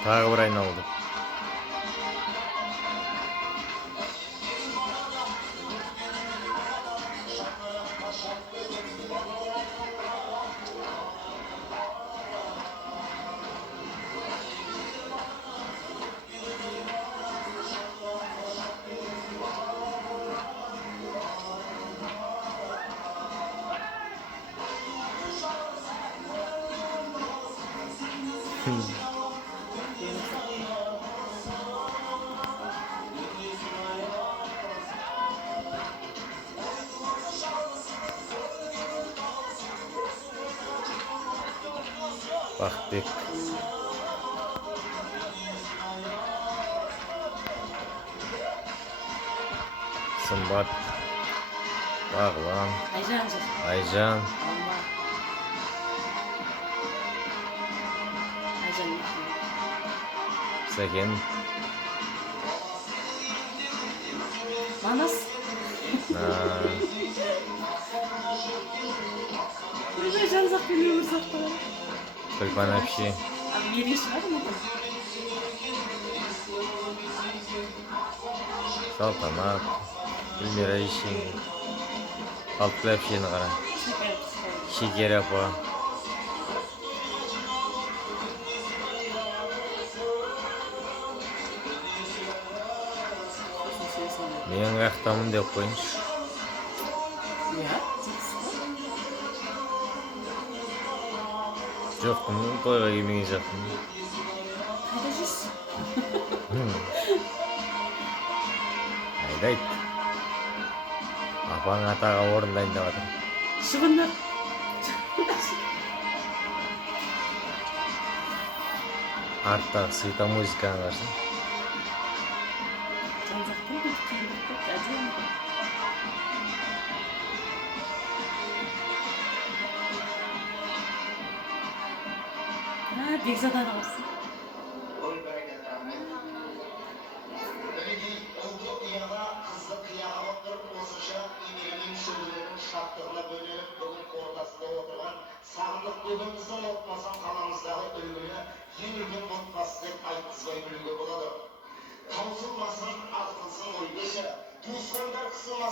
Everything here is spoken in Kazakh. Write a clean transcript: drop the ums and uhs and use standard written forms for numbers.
Tағы бір айналды. Бақытбек. Сымбат. Бағлан. Айжан. Сәкен. Манас. Жанзақ пен өмір сақтаған. Күлпан әпше. Мерей шығар ма? Салтанат. Гүлмира Ишин. Алтын әпшені қара. Шекер апа. Мен қаяқтамын деп қойыншы. Жоқтым, тойға келмеген жоқтым. Қайда жүрсің? Айдайт. Апаң атаға орындайын деп жатыр. Шығындар. Арттағы света музыканы қарсын. Жанзақтың көктемді әдемі. Бекзадан алсын. Шаттығына бөлініп, бүгін ортасында отырған сағындық бүгініміздің отмасан